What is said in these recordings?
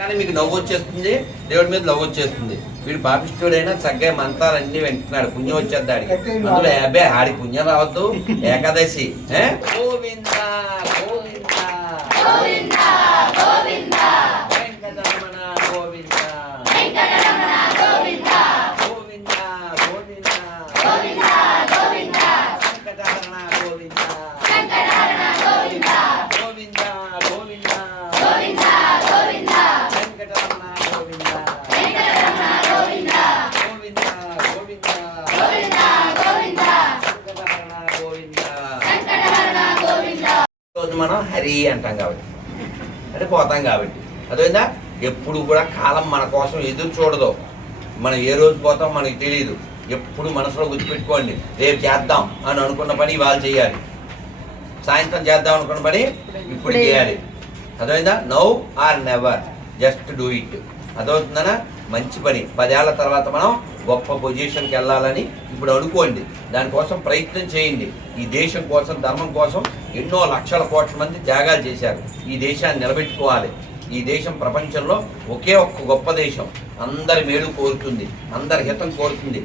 కానీ మీకు నవ్వు వచ్చేస్తుంది, దేవుడి మీద నవ్వు వచ్చేస్తుంది. వీడు పాపిష్టుడైనా చక్కగా మంత్రాలన్నీ వింటున్నాడు, పుణ్యం వచ్చేద్ది ఆడికి. అందులో యాభై ఆడి పుణ్యం రావద్దు. ఏకాదశి గోవింద గోవింద గోవింద గోవింద వెంకటరమణ గోవింద వెంకటరమణ గోవింద గోవింద గోవింద గోవింద గోవింద వెంకటరమణ గోవింద వెంకటరమణ గోవింద గోవింద గోవింద గోవింద గోవింద వెంకటరమణ గోవింద వెంకటరమణ గోవింద గోవింద గోవింద గోవింద గోవింద వెంకటరమణ గోవింద వెంకటరమణ గోవింద. రోజు మనం హరి అంటాం కాబట్టి, అంటే పోతాం కాబట్టి. అదేవిధంగా ఎప్పుడు కూడా కాలం మన కోసం ఎదురు చూడదు. మనం ఏ రోజు పోతాం మనకి తెలియదు. ఎప్పుడు మనసులో గుర్తుపెట్టుకోండి, రేపు చేద్దాం అని అనుకున్న పని ఇవాళ చేయాలి, సాయంత్రం చేద్దాం అనుకున్న పని ఇప్పుడు చేయాలి. అదేవిధంగా now or never, just do it. అదవుతుందనా మంచి పని. 10 ఏళ్ల తర్వాత మనం గొప్ప పొజిషన్కి వెళ్ళాలని ఇప్పుడు అనుకోండి, దానికోసం ప్రయత్నం చేయండి. ఈ దేశం కోసం, ధర్మం కోసం ఎన్నో లక్షల కోట్ల మంది త్యాగాలు చేశారు. ఈ దేశాన్ని నిలబెట్టుకోవాలి. ఈ దేశం ప్రపంచంలో ఒకే ఒక్క గొప్ప దేశం, అందరి మేలు కోరుతుంది, అందరి హితం కోరుతుంది.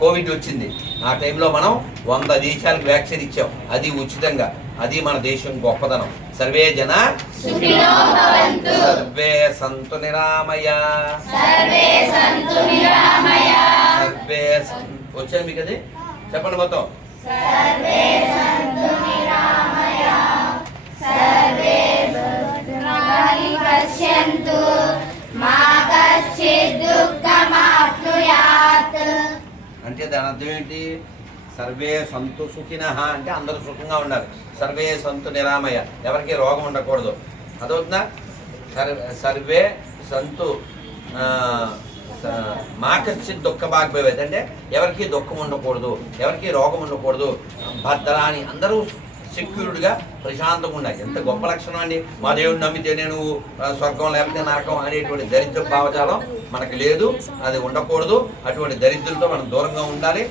కోవిడ్ వచ్చింది, ఆ టైంలో మనం 100 దేశాలకు వ్యాక్సిన్ ఇచ్చాం, అది ఉచితంగా. అది మన దేశం గొప్పదనం. సర్వే జన సర్వే సంతు నిరామయ సర్వే వచ్చాను మీకు అది చెప్పండి మొత్తం. సర్వే సంతు నిరామయ సర్వే పశ్యంతు మా కశ్చిత్ దుఃఖమాప్నుయాత్. అంటే దాని అర్థం ఏంటి? సర్వే సంతు సుఖినః అంటే అందరూ సుఖంగా ఉండాలి. సర్వే సంతు నిరామయ, ఎవరికి రోగం ఉండకూడదు. అదవుతుందా? సర్వే సంతు మా కశ్చిత్ దుఃఖ భాగ్యవేద్ అంటే ఎవరికి దుఃఖం ఉండకూడదు, ఎవరికి రోగం ఉండకూడదు. భద్రాని అందరూ సెక్యూర్డ్గా ప్రశాంతంగా ఉండాలి. ఎంత గొప్ప లక్షణం అండి. మా దేవుడిని నమ్మితే నేను స్వర్గం లేకపోతే నరకం అనేటువంటి దరిద్ర భావజాలం మనకు లేదు, అది ఉండకూడదు. అటువంటి దరిద్రులతో మనం దూరంగా ఉండాలి.